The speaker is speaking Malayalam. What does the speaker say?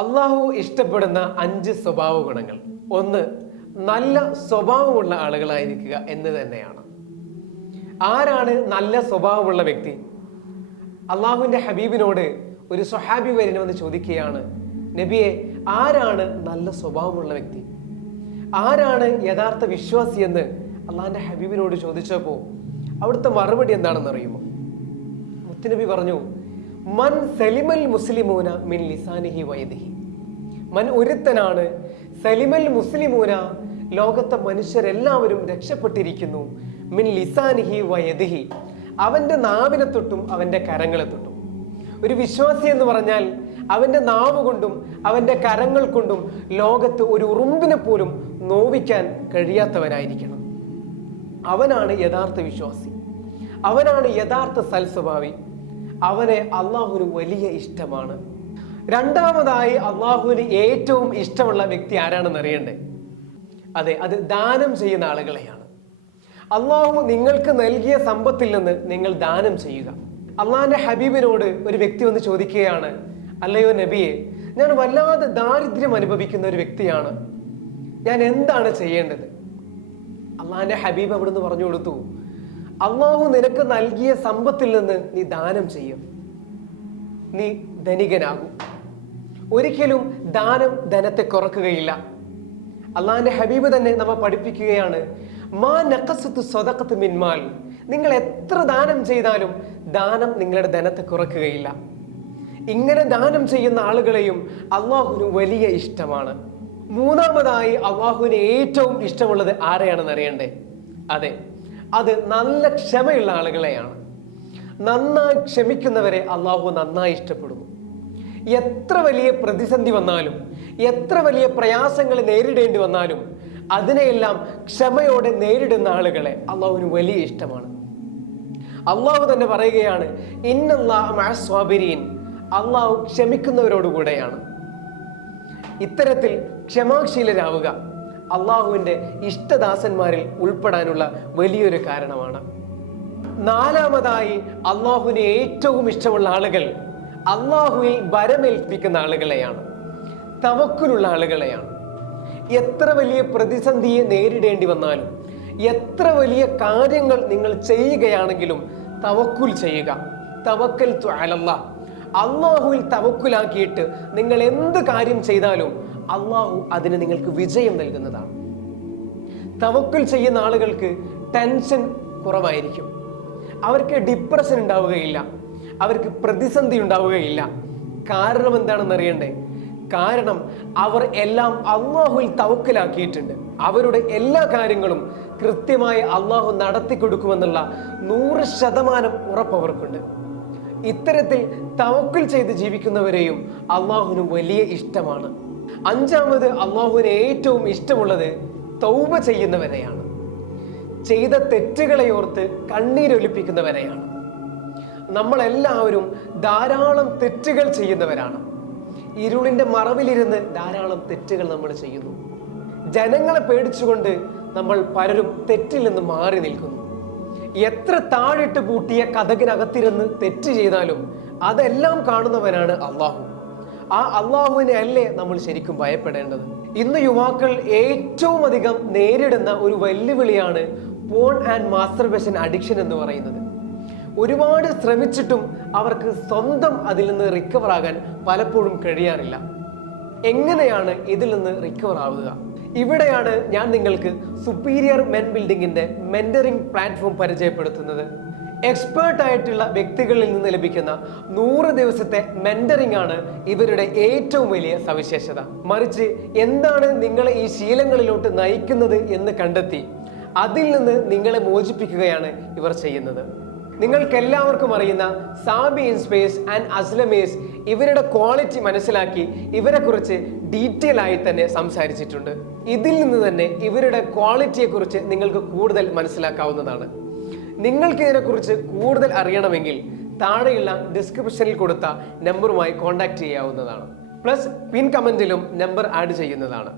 അള്ളാഹു ഇഷ്ടപ്പെടുന്ന 5 സ്വഭാവ ഗുണങ്ങൾ. ഒന്ന്, നല്ല സ്വഭാവമുള്ള ആളുകളായിരിക്കുക എന്ന് തന്നെയാണ്. ആരാണ് നല്ല സ്വഭാവമുള്ള വ്യക്തി? അള്ളാഹുവിന്റെ ഹബീബിനോട് ഒരു സ്വഹാബി വന്ന് ചോദിക്കുകയാണ്, നബിയെ, ആരാണ് നല്ല സ്വഭാവമുള്ള വ്യക്തി? ആരാണ് യഥാർത്ഥ വിശ്വാസി എന്ന് അള്ളാഹിന്റെ ഹബീബിനോട് ചോദിച്ചപ്പോൾ അവിടുത്തെ മറുപടി എന്താണെന്ന് അറിയുമോ? മുത്തുനബി പറഞ്ഞു, മൻ സലിമൽ മുസ്ലിമൂന മിൻ ലിസാനിഹി വയദിഹി. മൻ ഒരുത്തനാണ്, സലിമൽ മുസ്ലിമൂന, ലോകത്തെ മനുഷ്യരെല്ലാവരും രക്ഷപ്പെട്ടിരിക്കുന്നു, മിൻ ലിസാനിഹി വയദിഹി, അവന്റെ നാവിനെ തൊട്ടും അവന്റെ കരങ്ങളെ തൊട്ടും. ഒരു വിശ്വാസി എന്ന് പറഞ്ഞാൽ അവന്റെ നാവ് കൊണ്ടും അവന്റെ കരങ്ങൾ കൊണ്ടും ലോകത്ത് ഒരു ഉറുമ്പിനെ പോലും നോവിക്കാൻ കഴിയാത്തവനായിരിക്കണം. അവനാണ് യഥാർത്ഥ വിശ്വാസി, അവനാണ് യഥാർത്ഥ സൽസ്വഭാവി. അവനെ അള്ളാഹുവിന് വലിയ ഇഷ്ടമാണ്. രണ്ടാമതായി അള്ളാഹുവിന് ഏറ്റവും ഇഷ്ടമുള്ള വ്യക്തി ആരാണെന്ന് അറിയണ്ടേ? അതെ, അത് ദാനം ചെയ്യുന്ന ആളുകളെയാണ്. അള്ളാഹു നിങ്ങൾക്ക് നൽകിയ സമ്പത്തിൽ നിന്ന് നിങ്ങൾ ദാനം ചെയ്യുക. അള്ളാഹിന്റെ ഹബീബിനോട് ഒരു വ്യക്തി വന്ന് ചോദിക്കുകയാണ്, അല്ലയോ നബിയെ, ഞാൻ വല്ലാതെ ദാരിദ്ര്യം അനുഭവിക്കുന്ന ഒരു വ്യക്തിയാണ്, ഞാൻ എന്താണ് ചെയ്യേണ്ടത്? അള്ളാഹിന്റെ ഹബീബ് അവിടുന്ന് പറഞ്ഞു കൊടുത്തു, അള്ളാഹു നിനക്ക് നൽകിയ സമ്പത്തിൽ നിന്ന് നീ ദാനം ചെയ്യും, നീ ധനികനാകും. ഒരിക്കലും ദാനം ധനത്തെ കുറക്കുകയില്ല. അള്ളാഹിന്റെ ഹബീബ് തന്നെ നമ്മെ പഠിപ്പിക്കുകയാണ്, മാ നഖസത്തു സ്വദഖത്തു മിൻ മാൽ, നിങ്ങൾ എത്ര ദാനം ചെയ്താലും ദാനം നിങ്ങളുടെ ധനത്തെ കുറക്കുകയില്ല. ഇങ്ങനെ ദാനം ചെയ്യുന്ന ആളുകളെയും അള്ളാഹുവിന് വലിയ ഇഷ്ടമാണ്. മൂന്നാമതായി അള്ളാഹുവിന് ഏറ്റവും ഇഷ്ടമുള്ളത് ആരെയാണെന്ന് അറിയണ്ടേ? അതെ, അത് നല്ല ക്ഷമയുള്ള ആളുകളെയാണ്. നന്നായി ക്ഷമിക്കുന്നവരെ അള്ളാഹു നന്നായി ഇഷ്ടപ്പെടുന്നു. എത്ര വലിയ പ്രതിസന്ധി വന്നാലും, എത്ര വലിയ പ്രയാസങ്ങൾ നേരിടേണ്ടി വന്നാലും അതിനെയെല്ലാം ക്ഷമയോടെ നേരിടുന്ന ആളുകളെ അള്ളാഹുവിന് വലിയ ഇഷ്ടമാണ്. അള്ളാഹു തന്നെ പറയുകയാണ്, ഇന്നല്ലാഹ മഅസ് സ്വാബിരീൻ, അള്ളാഹു ക്ഷമിക്കുന്നവരോടുകൂടെയാണ്. ഇത്തരത്തിൽ ക്ഷമാശീലരാവുക അള്ളാഹുവിന്റെ ഇഷ്ടദാസന്മാരിൽ ഉൾപ്പെടാനുള്ള വലിയൊരു കാരണമാണ്. നാലാമതായി അള്ളാഹുവിന് ഏറ്റവും ഇഷ്ടമുള്ള ആളുകൾ അള്ളാഹുവിൽ ഭരമേൽപ്പിക്കുന്ന ആളുകളെയാണ്, തവക്കുലുള്ള ആളുകളെയാണ്. എത്ര വലിയ പ്രതിസന്ധിയെ നേരിടേണ്ടി വന്നാലും, എത്ര വലിയ കാര്യങ്ങൾ നിങ്ങൾ ചെയ്യുകയാണെങ്കിലും തവക്കുൽ ചെയ്യുക. തവക്കൽതു അലല്ലാഹ്, അള്ളാഹുവിൽ തവക്കുലാക്കിയിട്ട് നിങ്ങൾ എന്ത് കാര്യം ചെയ്താലും അള്ളാഹു അതിന് നിങ്ങൾക്ക് വിജയം നൽകുന്നതാണ്. തവക്കുൽ ചെയ്യുന്ന ആളുകൾക്ക് ടെൻഷൻ കുറവായിരിക്കും, അവർക്ക് ഡിപ്രഷൻ ഉണ്ടാവുകയില്ല, അവർക്ക് പ്രതിസന്ധി ഉണ്ടാവുകയില്ല. കാരണം എന്താണെന്ന് അറിയണ്ടേ? കാരണം അവർ എല്ലാം അള്ളാഹുവിൽ തവക്കുലാക്കിയിട്ടുണ്ട്. അവരുടെ എല്ലാ കാര്യങ്ങളും കൃത്യമായി അള്ളാഹു നടത്തി കൊടുക്കുമെന്നുള്ള 100% ഉറപ്പ് അവർക്കുണ്ട്. ഇത്തരത്തിൽ തവക്കുൽ ചെയ്ത് ജീവിക്കുന്നവരെയും അള്ളാഹുവിന് വലിയ ഇഷ്ടമാണ്. അഞ്ചാമത് അള്ളാഹുവിന് ഏറ്റവും ഇഷ്ടമുള്ളത് തൗബ ചെയ്യുന്നവരെയാണ്, ചെയ്ത തെറ്റുകളെ ഓർത്ത് കണ്ണീരൊലിപ്പിക്കുന്നവരെയാണ്. നമ്മളെല്ലാവരും ധാരാളം തെറ്റുകൾ ചെയ്യുന്നവരാണ്. ഇരുളിന്റെ മറവിലിരുന്ന് ധാരാളം തെറ്റുകൾ നമ്മൾ ചെയ്യുന്നു. ജനങ്ങളെ പേടിച്ചുകൊണ്ട് നമ്മൾ പലരും തെറ്റിൽ നിന്ന് മാറി നിൽക്കുന്നു. എത്ര താഴിട്ട് പൂട്ടിയ കതകിനകത്തിരുന്ന് തെറ്റ് ചെയ്താലും അതെല്ലാം കാണുന്നവനാണ് അള്ളാഹു. ആ അള്ളാഹുവിനെ അല്ലേ നമ്മൾ ശരിക്കും ഭയപ്പെടേണ്ടത്? ഇന്ന് യുവാക്കൾ ഏറ്റവും അധികം നേരിടുന്ന ഒരു വെല്ലുവിളിയാണ് പോൺ ആൻഡ് മാസ്റ്റർബേഷൻ അഡിക്ഷൻ എന്ന് പറയുന്നത്. ഒരുപാട് ശ്രമിച്ചിട്ടും അവർക്ക് സ്വന്തം അതിൽ നിന്ന് റിക്കവർ ആകാൻ പലപ്പോഴും കഴിയാറില്ല. എങ്ങനെയാണ് ഇതിൽ നിന്ന് റിക്കവർ ആവുക? ഇവിടെയാണ് ഞാൻ നിങ്ങൾക്ക് സുപ്പീരിയർ മെൻ ബിൽഡിങ്ങിന്റെ മെന്ററിംഗ് പ്ലാറ്റ്ഫോം പരിചയപ്പെടുത്തുന്നത്. എക്സ്പേർട്ട് ആയിട്ടുള്ള വ്യക്തികളിൽ നിന്ന് ലഭിക്കുന്ന 100 ദിവസത്തെ മെന്ററിംഗ് ആണ് ഇവരുടെ ഏറ്റവും വലിയ സവിശേഷത. മറിച്ച് എന്താണ് നിങ്ങളെ ഈ ശീലങ്ങളിലോട്ട് നയിക്കുന്നത് എന്ന് കണ്ടെത്തി അതിൽ നിന്ന് നിങ്ങളെ മോചിപ്പിക്കുകയാണ് ഇവർ ചെയ്യുന്നത്. നിങ്ങൾക്ക് എല്ലാവർക്കും അറിയുന്ന സാബി ഇൻസ്പേസ് ആൻഡ് അസ്ലമേസ് ഇവരുടെ ക്വാളിറ്റി മനസ്സിലാക്കി ഇവരെ കുറിച്ച് ഡീറ്റെയിൽ ആയി തന്നെ സംസാരിച്ചിട്ടുണ്ട്. ഇതിൽ നിന്ന് തന്നെ ഇവരുടെ ക്വാളിറ്റിയെ കുറിച്ച് നിങ്ങൾക്ക് കൂടുതൽ മനസ്സിലാക്കാവുന്നതാണ്. നിങ്ങൾക്ക് ഇതിനെക്കുറിച്ച് കൂടുതൽ അറിയണമെങ്കിൽ താഴെയുള്ള ഡിസ്ക്രിപ്ഷനിൽ കൊടുത്ത നമ്പറുമായി കോൺടാക്ട് ചെയ്യാവുന്നതാണ്. പ്ലസ് പിൻ കമന്റിലും നമ്പർ ആഡ് ചെയ്യുന്നതാണ്.